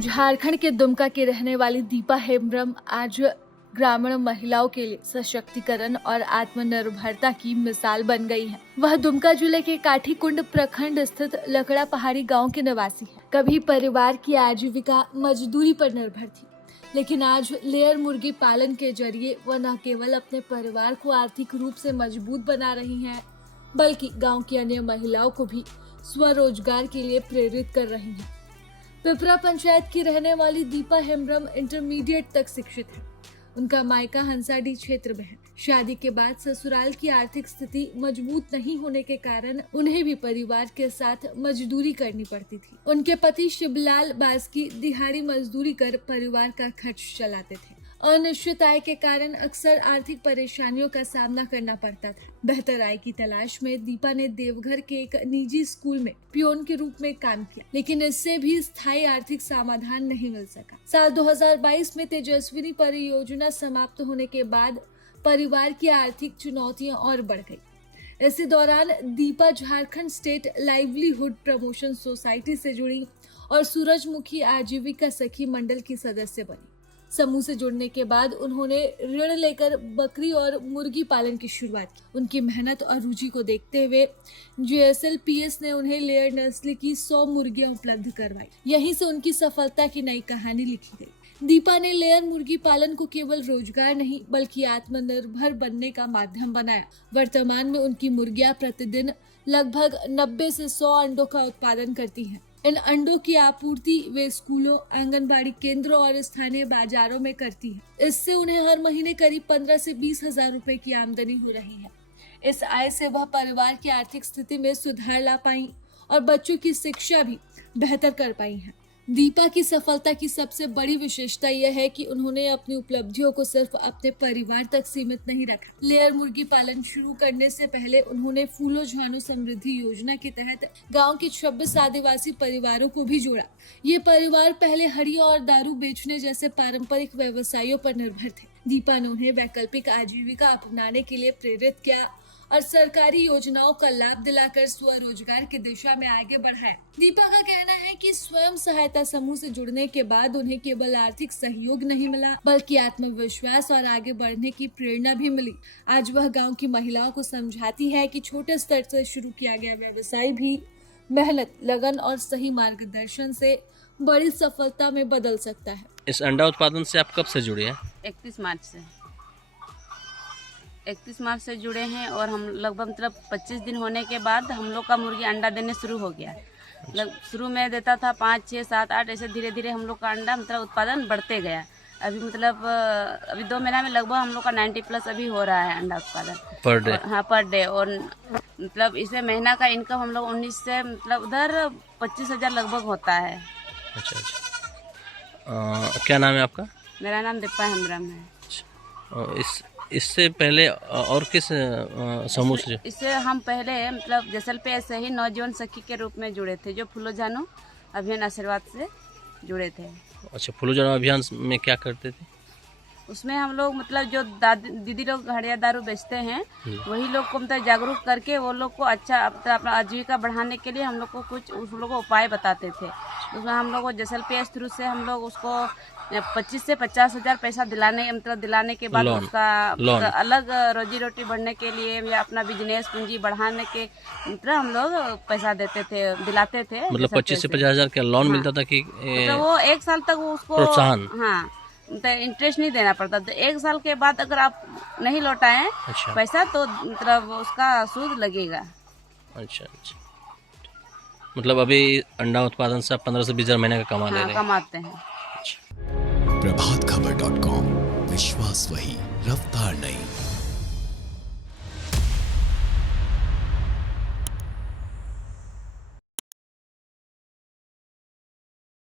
झारखंड के दुमका की रहने वाली दीपा हेम्ब्रम आज ग्रामीण महिलाओं के लिए सशक्तिकरण और आत्मनिर्भरता की मिसाल बन गई है। वह दुमका जिले के काठीकुंड प्रखंड स्थित लकड़ा पहाड़ी गांव के निवासी है। कभी परिवार की आजीविका मजदूरी पर निर्भर थी, लेकिन आज लेयर मुर्गी पालन के जरिए वह न केवल अपने परिवार को आर्थिक रूप से मजबूत बना रही हैं, बल्कि गांव की अन्य महिलाओं को भी स्वरोजगार के लिए प्रेरित कर रही हैं। पिपरा पंचायत की रहने वाली दीपा हेम्ब्रम इंटरमीडिएट तक शिक्षित है। उनका मायका हंसाडी क्षेत्र में है। शादी के बाद ससुराल की आर्थिक स्थिति मजबूत नहीं होने के कारण उन्हें भी परिवार के साथ मजदूरी करनी पड़ती थी। उनके पति शिवलाल बास्की दिहाड़ी मजदूरी कर परिवार का खर्च चलाते थे। अनिश्चित आय के कारण अक्सर आर्थिक परेशानियों का सामना करना पड़ता था। बेहतर आय की तलाश में दीपा ने देवघर के एक निजी स्कूल में पियोन के रूप में काम किया, लेकिन इससे भी स्थायी आर्थिक समाधान नहीं मिल सका। साल 2022 में तेजस्विनी परियोजना समाप्त होने के बाद परिवार की आर्थिक चुनौतियां और बढ़ गई। इसी दौरान Deepa Jharkhand state livelihood promotion society से जुड़ी और सूरजमुखी आजीविका सखी मंडल की सदस्य बनी। समूह से जुड़ने के बाद उन्होंने ऋण लेकर बकरी और मुर्गी पालन की शुरुआत की। उनकी मेहनत और रुचि को देखते हुए JSLPS ने उन्हें लेयर नस्ल की 100 मुर्गियां उपलब्ध करवाई। यहीं से उनकी सफलता की नई कहानी लिखी गई। दीपा ने लेयर मुर्गी पालन को केवल रोजगार नहीं बल्कि आत्मनिर्भर बनने का माध्यम बनाया। वर्तमान में उनकी मुर्गियां प्रतिदिन लगभग 90 से 100 अंडों का उत्पादन करती हैं। इन अंडों की आपूर्ति वे स्कूलों, आंगनबाड़ी केंद्रों और स्थानीय बाजारों में करती हैं। इससे उन्हें हर महीने करीब 15 से 20 हजार रुपए की आमदनी हो रही है। इस आय से वह परिवार की आर्थिक स्थिति में सुधार ला पाई और बच्चों की शिक्षा भी बेहतर कर पाई हैं। दीपा की सफलता की सबसे बड़ी विशेषता यह है कि उन्होंने अपनी उपलब्धियों को सिर्फ अपने परिवार तक सीमित नहीं रखा। लेयर मुर्गी पालन शुरू करने से पहले उन्होंने फूलो झानो समृद्धि योजना के तहत गांव के 26 आदिवासी परिवारों को भी जोड़ा। ये परिवार पहले हड़िया और दारू बेचने जैसे पारंपरिक व्यवसायों पर निर्भर थे। दीपा ने उन्हें वैकल्पिक आजीविका अपनाने के लिए प्रेरित किया और सरकारी योजनाओं का लाभ दिलाकर स्वरोजगार की दिशा में आगे बढ़ाया। दीपा का कहना है कि स्वयं सहायता समूह से जुड़ने के बाद उन्हें केवल आर्थिक सहयोग नहीं मिला बल्कि आत्मविश्वास और आगे बढ़ने की प्रेरणा भी मिली। आज वह गांव की महिलाओं को समझाती है कि छोटे स्तर से शुरू किया गया व्यवसाय भी मेहनत, लगन और सही मार्गदर्शन से बड़ी सफलता में बदल सकता है। इस अंडा उत्पादन से आप कब से जुड़े हैं? 31 मार्च से जुड़े हैं और हम लगभग 25 दिन होने के बाद हम लोग का मुर्गी अंडा देने शुरू हो गया। शुरू में देता था 5, 6, 7, 8 ऐसे धीरे धीरे हम लोग का अंडा उत्पादन बढ़ते गया। अभी अभी 2 महीना में लगभग हम लोग का 90+ अभी हो रहा है अंडा उत्पादन पर डे। हाँ, पर डे। और इसे महीना का इनकम हम लोग 19 से उधर 25 हजार लगभग होता है। अच्छा। क्या नाम है आपका? मेरा नाम दीपा हेम्ब्रम है। इससे पहले और किस समूह से? इससे हम पहले JSLPS से ही नौजवान सखी के रूप में जुड़े थे, जो फूलो झानो अभियान आशीर्वाद से जुड़े थे। अच्छा, फूलो झानो अभियान में क्या करते थे? उसमें हम लोग जो दीदी लोग हड़िया दारू बेचते हैं वही लोग को जागरूक करके वो लोग को अच्छा अपना आजीविका बढ़ाने के लिए हम लोग को कुछ उस लोग को उपाय बताते थे। उसमें हम लोग को JSLPS थ्रू से हम लोग उसको 25 से 50 हजार पैसा दिलाने के बाद उसका अलग रोजी रोटी बढ़ने के लिए या अपना बिजनेस पूंजी बढ़ाने के हम लोग पैसा दिलाते थे। 25 से 50 हजार का लोन मिलता था कि वो 1 साल तक वो उसको प्रोत्साहन? हाँ, इंटरेस्ट नहीं देना पड़ता। तो 1 साल के बाद अगर आप नहीं लौटाएं पैसा तो उसका सूद लगेगा। अच्छा। अभी अंडा उत्पादन से 15 से 20 हजार महीने का कमा ले रहे हैं? कमाते हैं। प्रभातखबर.com, विश्वास वही, रफ्तार नहीं।